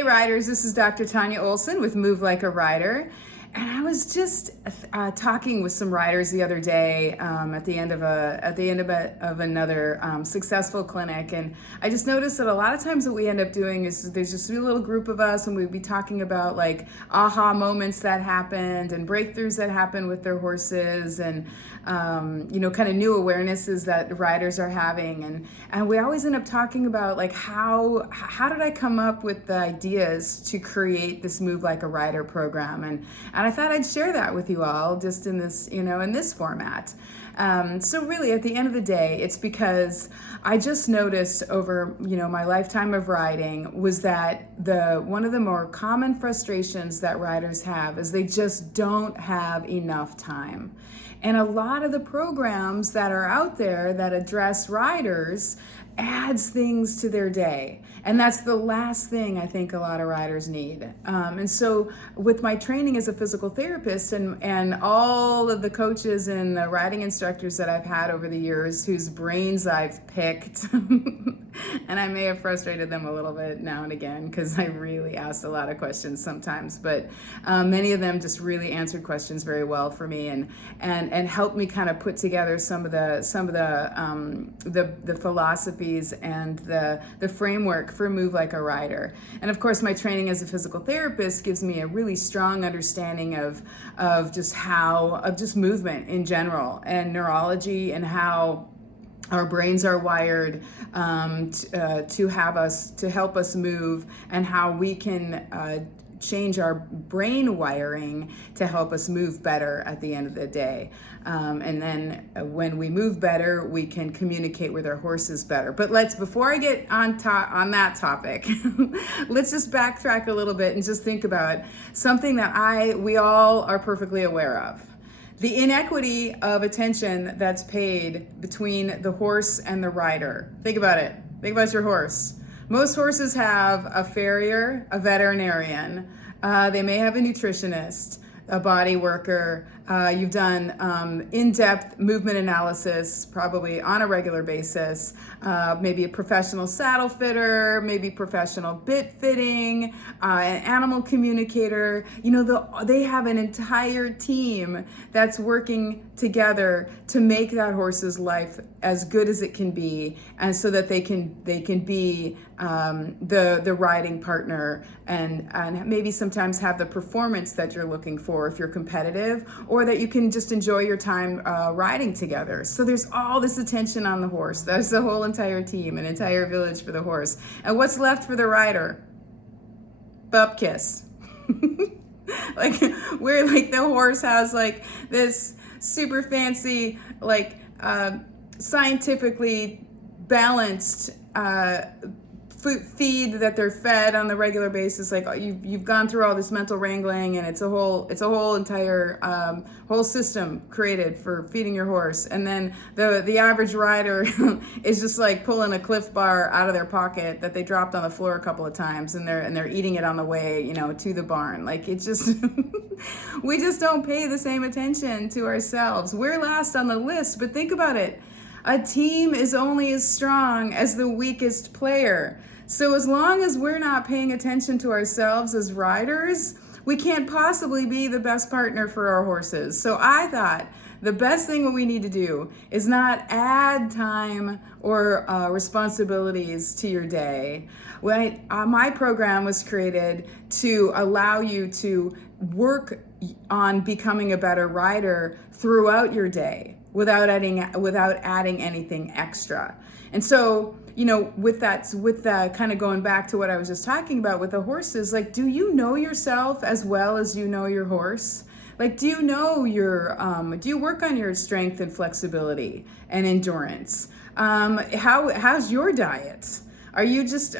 Hey riders, this is Dr. Tanya Olson with Move Like a Rider. And I was just talking with some riders the other day at the end of another successful clinic, and I just noticed that a lot of times what we end up doing is there's just a little group of us, and we'd be talking about like aha moments that happened and breakthroughs that happened with their horses, and kind of new awarenesses that riders are having, and we always end up talking about like how did I come up with the ideas to create this Move Like a Rider program, and I thought I'd share that with you all just in this, in this format. So really at the end of the day, it's because I just noticed over, my lifetime of riding was that one of the more common frustrations that riders have is they just don't have enough time. And a lot of the programs that are out there that address riders adds things to their day. And that's the last thing I think a lot of riders need. And so with my training as a physical therapist and all of the coaches and the riding instructors that I've had over the years whose brains I've picked, and I may have frustrated them a little bit now and again because I really asked a lot of questions sometimes, but many of them just really answered questions very well for me and helped me kind of put together some of the philosophies and the framework for Move Like a Rider. And of course, my training as a physical therapist gives me a really strong understanding of just movement in general and neurology and how our brains are wired to help us move, and how we can change our brain wiring to help us move better at the end of the day. And then when we move better, we can communicate with our horses better. But before I get on that topic, let's just backtrack a little bit and just think about something that we all are perfectly aware of. The inequity of attention that's paid between the horse and the rider. Think about it. Think about your horse. Most horses have a farrier, a veterinarian. They may have a nutritionist, a body worker. You've done in-depth movement analysis probably on a regular basis. Maybe a professional saddle fitter, maybe professional bit fitting, an animal communicator. They have an entire team that's working together to make that horse's life as good as it can be, and so that they can be the riding partner and maybe sometimes have the performance that you're looking for if you're competitive, or that you can just enjoy your time riding together. So there's all this attention on the horse. There's the whole entire team, an entire village for the horse. And what's left for the rider? Butt kiss. Where the horse has this super fancy, scientifically balanced feed that they're fed on the regular basis. You've gone through all this mental wrangling, and it's a whole entire whole system created for feeding your horse. And then the average rider is just pulling a Cliff Bar out of their pocket that they dropped on the floor a couple of times, and they're eating it on the way to the barn. It just we just don't pay the same attention to ourselves. We're last on the list, but think about it. A team is only as strong as the weakest player. So as long as we're not paying attention to ourselves as riders, we can't possibly be the best partner for our horses. So I thought the best thing what we need to do is not add time or responsibilities to your day. My program was created to allow you to work on becoming a better rider throughout your day without adding anything extra. And so, with that kind of going back to what I was just talking about with the horses, do you know yourself as well as you know your horse? Do you know do you work on your strength and flexibility and endurance? How's your diet? Are you just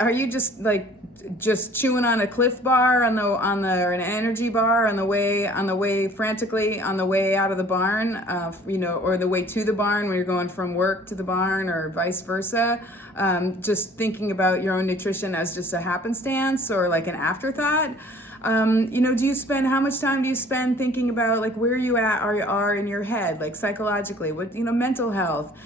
chewing on a Cliff Bar or an energy bar on the way frantically on the way out of the barn, or the way to the barn when you're going from work to the barn, or vice versa, just thinking about your own nutrition as just a happenstance or an afterthought? How much time do you spend thinking about where you are in your head, psychologically, what, mental health,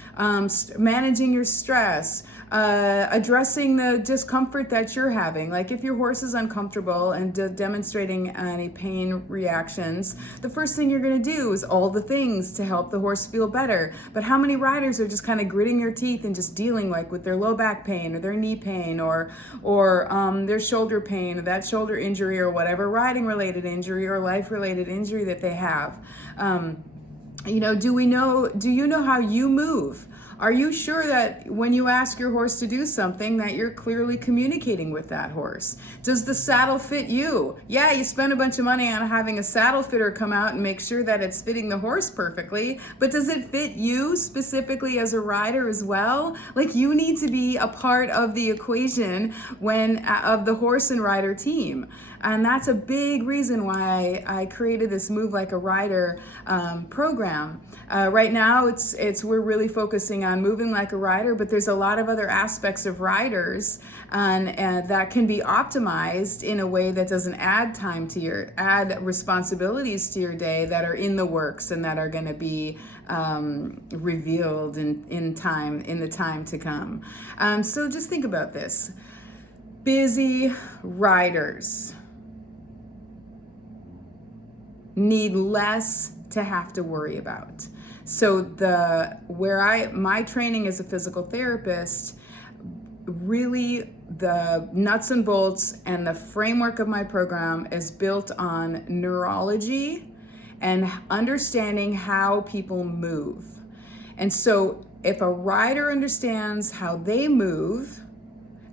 managing your stress, addressing the discomfort that you're having. Like if your horse is uncomfortable and demonstrating any pain reactions, the first thing you're going to do is all the things to help the horse feel better. But how many riders are just kind of gritting their teeth and just dealing like with their low back pain or their knee pain or their shoulder pain or that shoulder injury or whatever riding related injury or life related injury that they have? Do you know how you move? Are you sure that when you ask your horse to do something that you're clearly communicating with that horse? Does the saddle fit you? Yeah, you spend a bunch of money on having a saddle fitter come out and make sure that it's fitting the horse perfectly, but does it fit you specifically as a rider as well? Like you need to be a part of the equation of the horse and rider team. And that's a big reason why I created this Move Like a Rider program. Right now, we're really focusing on moving like a rider, but there's a lot of other aspects of riders and that can be optimized in a way that doesn't add responsibilities to your day that are in the works and that are going to be revealed in the time to come. So just think about this. Busy riders need less to have to worry about. So my training as a physical therapist, really the nuts and bolts and the framework of my program is built on neurology and understanding how people move. And so if a rider understands how they move,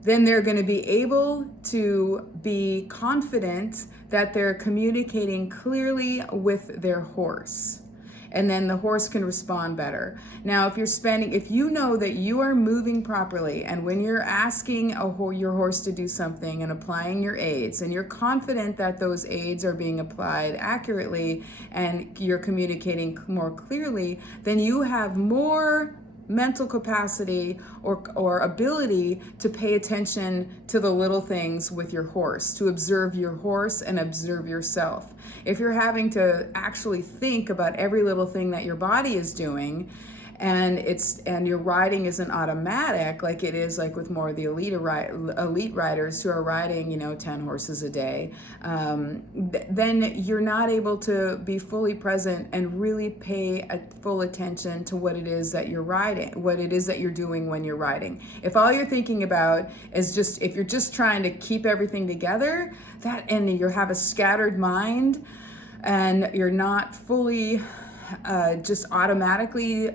then they're going to be able to be confident that they're communicating clearly with their horse. And then the horse can respond better. Now, if you know that you are moving properly, and when you're asking your horse to do something and applying your aids, and you're confident that those aids are being applied accurately and you're communicating more clearly, then you have more mental capacity or ability to pay attention to the little things with your horse, to observe your horse and observe yourself. If you're having to actually think about every little thing that your body is doing, and your riding isn't automatic like it is like with more of the elite riders who are riding 10 horses a day, then you're not able to be fully present and really pay full attention to what it is that you're riding, what it is that you're doing when you're riding. If all you're thinking about is if you're just trying to keep everything together, and you have a scattered mind and you're not fully just automatically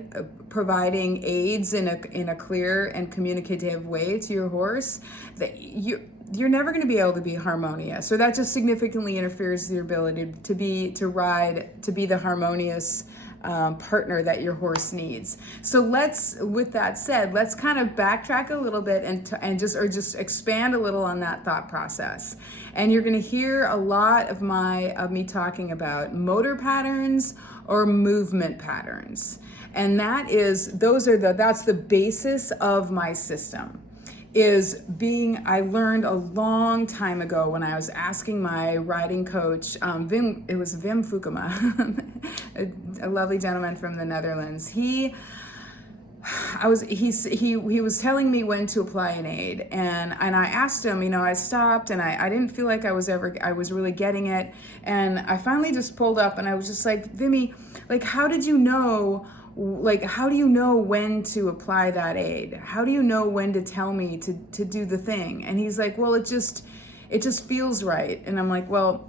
providing aids in a clear and communicative way to your horse, that you're never going to be able to be harmonious. So that just significantly interferes with your ability to be the harmonious partner that your horse needs. So with that said, let's kind of backtrack a little bit and just expand a little on that thought process. And you're going to hear a lot of me talking about motor patterns or movement patterns. And that's the basis of my system. I learned a long time ago when I was asking my riding coach, it was Wim Fukema, a lovely gentleman from the Netherlands. He was telling me when to apply an aid, and I asked him, I stopped and I didn't feel like I was really getting it, and I finally just pulled up and I was just like, Vimy, like how do you know when to apply that aid? How do you know when to tell me to do the thing? And he's like, well, it just feels right. And I'm like, well,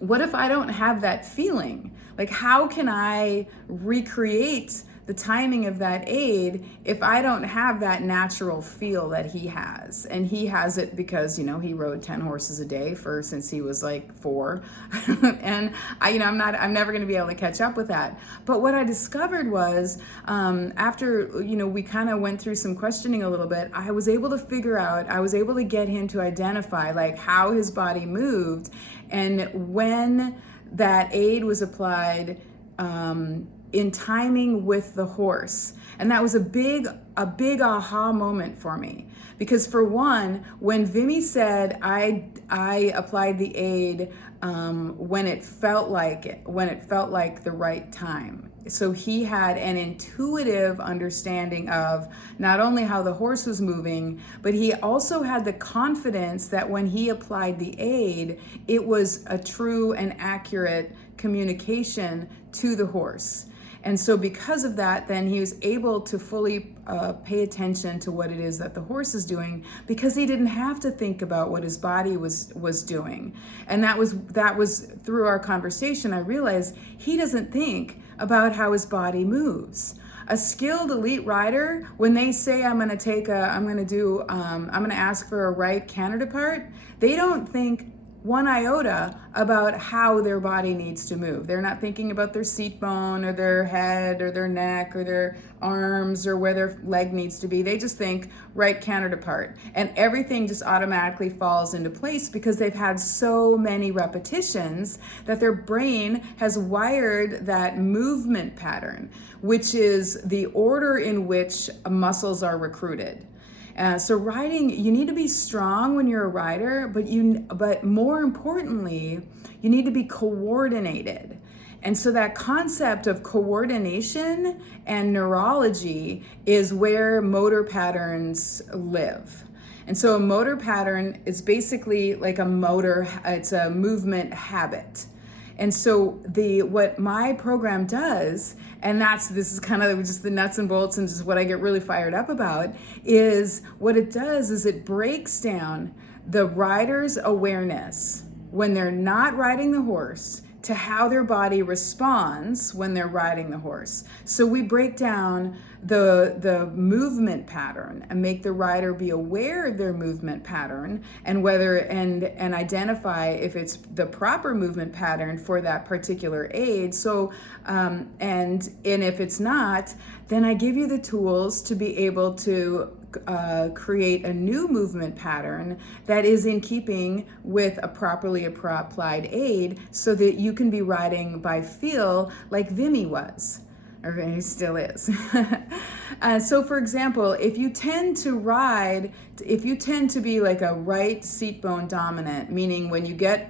what if I don't have that feeling? Like, how can I recreate the timing of that aid if I don't have that natural feel that he has? And he has it because, he rode 10 horses a day since he was like 4. And I'm never going to be able to catch up with that. But what I discovered was, after, we kind of went through some questioning a little bit, I was able to get him to identify like how his body moved and when that aid was applied, in timing with the horse. And that was a big aha moment for me. Because for one, when Vimy said I applied the aid when it felt like the right time. so he had an intuitive understanding of not only how the horse was moving, but he also had the confidence that when he applied the aid, it was a true and accurate communication to the horse. And so because of that, then he was able to fully pay attention to what it is that the horse is doing, because he didn't have to think about what his body was doing. And that was through our conversation, I realized he doesn't think about how his body moves. A skilled elite rider, when they say I'm going to ask for a right canter depart, they don't think one iota about how their body needs to move. They're not thinking about their seat bone or their head or their neck or their arms or where their leg needs to be. They just think right canter depart. And everything just automatically falls into place because they've had so many repetitions that their brain has wired that movement pattern, which is the order in which muscles are recruited. So riding, you need to be strong when you're a rider, but more importantly, you need to be coordinated. And so that concept of coordination and neurology is where motor patterns live. And so a motor pattern is basically like it's a movement habit. And so what my program does, and this is kind of just the nuts and bolts and just what I get really fired up about, is what it does is it breaks down the rider's awareness when they're not riding the horse to how their body responds when they're riding the horse. So we break down the movement pattern and make the rider be aware of their movement pattern and identify if it's the proper movement pattern for that particular aid. So and if it's not, then I give you the tools to be able to create a new movement pattern that is in keeping with a properly applied aid, so that you can be riding by feel like Vimy was, or he still is. So for example, if you tend to be like a right seat bone dominant, meaning when you get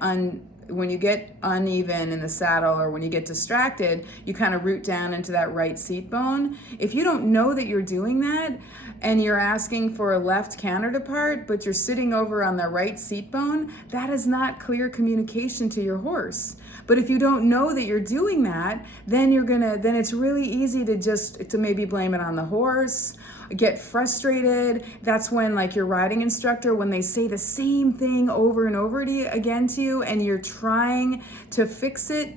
uneven in the saddle or when you get distracted, you kind of root down into that right seat bone. If you don't know that you're doing that and you're asking for a left canter depart, but you're sitting over on the right seat bone, that is not clear communication to your horse. But if you don't know that you're doing that, then it's really easy to maybe blame it on the horse, get frustrated. That's when, like, your riding instructor, when they say the same thing over and over again to you and you're trying to fix it,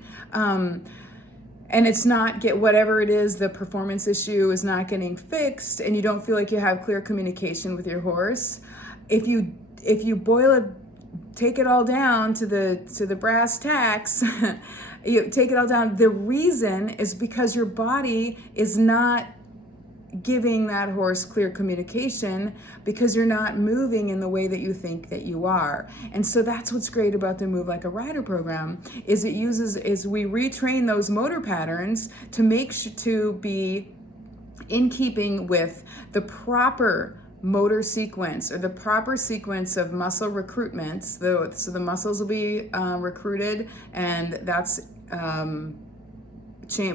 and it's not whatever it is, the performance issue is not getting fixed, and you don't feel like you have clear communication with your horse. If you take it all down to the brass tacks, you take it all down. The reason is because your body is not giving that horse clear communication, because you're not moving in the way that you think that you are. And so that's what's great about the Move Like a Rider program, is we retrain those motor patterns to be in keeping with the proper motor sequence, or the proper sequence of muscle recruitments. So the muscles will be recruited, and that's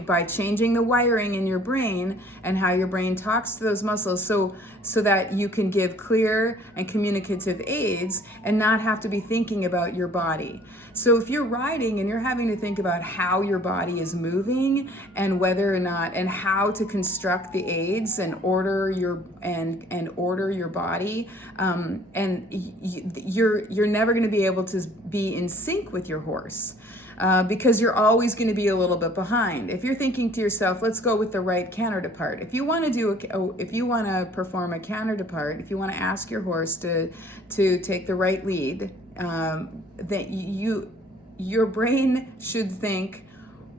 by changing the wiring in your brain and how your brain talks to those muscles, so that you can give clear and communicative aids and not have to be thinking about your body. So if you're riding and you're having to think about how your body is moving and whether or not, and how to construct the aids and order your body, and you're never going to be able to be in sync with your horse. Because you're always going to be a little bit behind. If you're thinking to yourself, let's go with the right canter depart. If you want to perform a canter depart, if you want to ask your horse to take the right lead, that your brain should think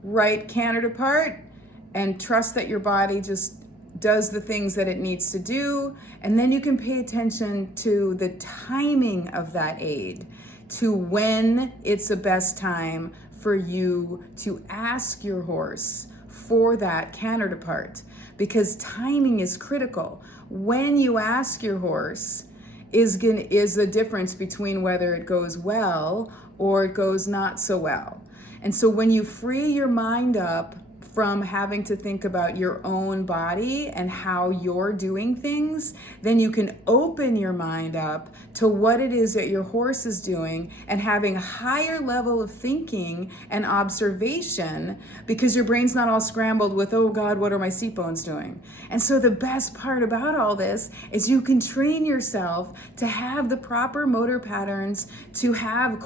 right canter depart and trust that your body just does the things that it needs to do, and then you can pay attention to the timing of that aid, to when it's the best time for you to ask your horse for that canter depart, because timing is critical. When you ask your horse is the difference between whether it goes well or it goes not so well. And so when you free your mind up from having to think about your own body and how you're doing things, then you can open your mind up to what it is that your horse is doing and having a higher level of thinking and observation, because your brain's not all scrambled with, oh God, what are my seat bones doing? And so the best part about all this is you can train yourself to have the proper motor patterns, to have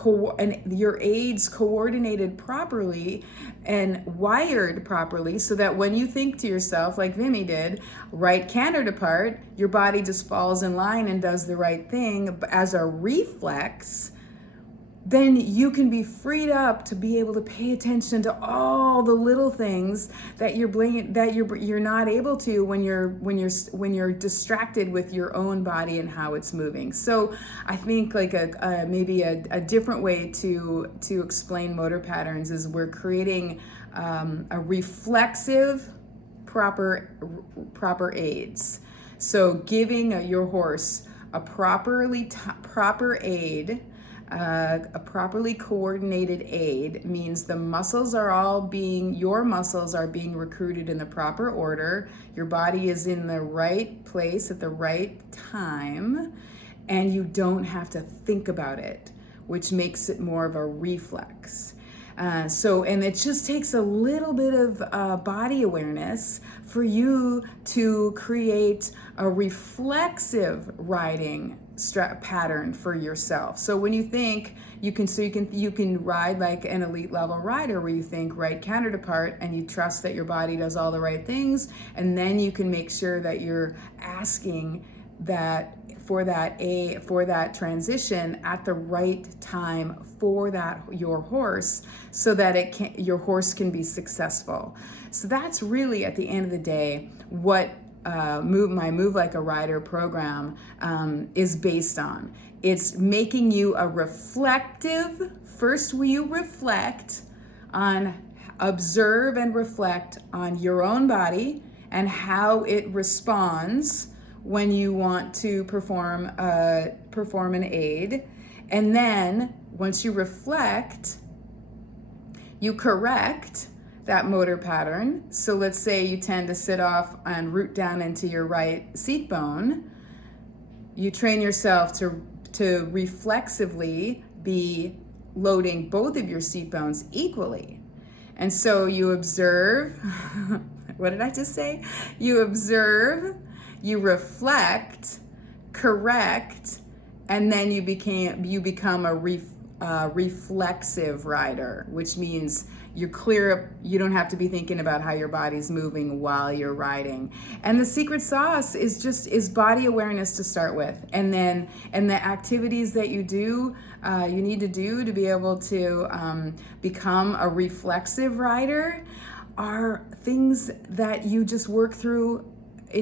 your aids coordinated properly and wired properly, so that when you think to yourself, like Vimy did, right cantered apart, your body just falls in line and does the right thing as a reflex. Then you can be freed up to be able to pay attention to all the little things that you're not able to when you're distracted with your own body and how it's moving. So I think like maybe a different way to explain motor patterns is we're creating a reflexive proper aids. So giving your horse a proper aid. A properly coordinated aid means your muscles are being recruited in the proper order. Your body is in the right place at the right time, and you don't have to think about it, which makes it more of a reflex. And it just takes a little bit of body awareness for you to create a reflexive riding pattern for yourself. So when you think you can ride like an elite level rider, where you think right cantered apart and you trust that your body does all the right things, and then you can make sure that you're asking that for that transition at the right time for your horse, so that your horse can be successful. So that's really, at the end of the day, what my Move Like a Rider program is based on. It's making you a reflective. First, you observe and reflect on your own body and how it responds when you want to perform an aid. And then once you reflect, you correct that motor pattern. So let's say you tend to sit off and root down into your right seat bone. You train yourself to reflexively be loading both of your seat bones equally. And so you observe, what did I just say? You observe, you reflect, correct, and then you become a reflexive rider, which means you're clear. You don't have to be thinking about how your body's moving while you're riding. And the secret sauce is body awareness to start with, and the activities that you need to do to be able to become a reflexive rider are things that you just work through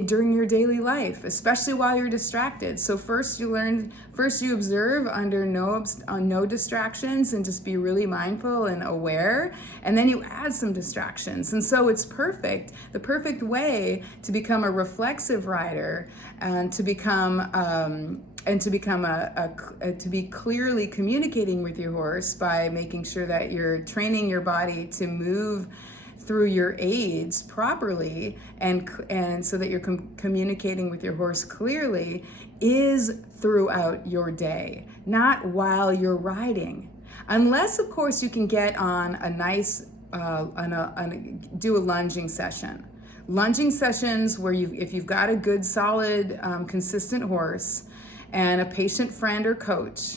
during your daily life, especially while you're distracted. So first you observe under no distractions and just be really mindful and aware, and then you add some distractions. And so it's the perfect way to become a reflexive rider, and to be clearly communicating with your horse by making sure that you're training your body to move through your aids properly, and so that you're communicating with your horse clearly, is throughout your day, not while you're riding. Unless, of course, you can get on a nice, do a lunging session. Lunging sessions where if you've got a good, solid, consistent horse and a patient friend or coach,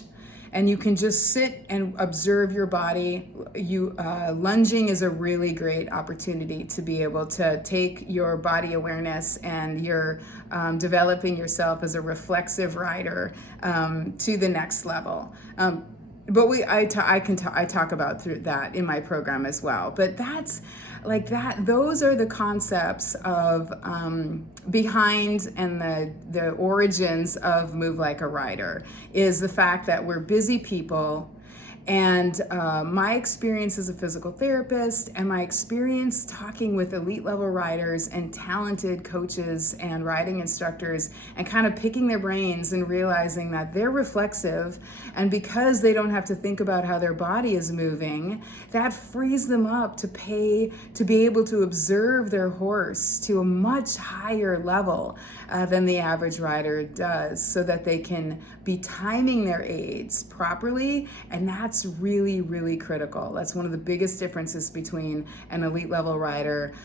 and you can just sit and observe your body. Lunging is a really great opportunity to be able to take your body awareness and your developing yourself as a reflexive rider to the next level. But I talk about through that in my program as well. But that's like that. Those are the concepts of behind and the origins of Move Like a Rider, is the fact that we're busy people, And my experience as a physical therapist and my experience talking with elite level riders and talented coaches and riding instructors and kind of picking their brains and realizing that they're reflexive, and because they don't have to think about how their body is moving, that frees them up to be able to observe their horse to a much higher level than the average rider does, so that they can be timing their aids properly. And that's really, really critical. That's one of the biggest differences between an elite level rider,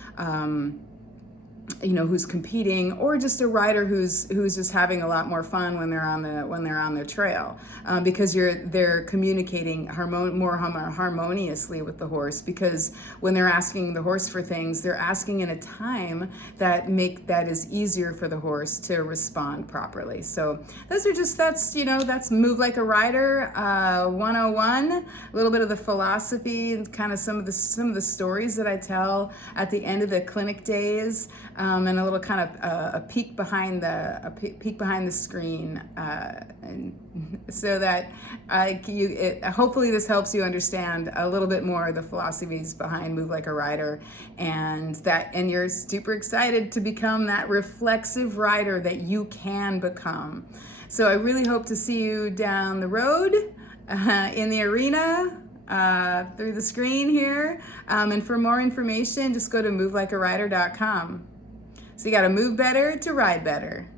who's competing, or just a rider who's just having a lot more fun when they're on the trail, because they're communicating more harmoniously with the horse, because when they're asking the horse for things, they're asking in a time that is easier for the horse to respond properly. So that's Move Like a Rider 101, a little bit of the philosophy and kind of some of the stories that I tell at the end of the clinic days. And a little kind of a peek behind the screen, and so that hopefully this helps you understand a little bit more of the philosophies behind Move Like a Rider, and you're super excited to become that reflexive rider that you can become. So I really hope to see you down the road in the arena. Through the screen here, and for more information, just go to movelikearider.com. So you got to move better to ride better.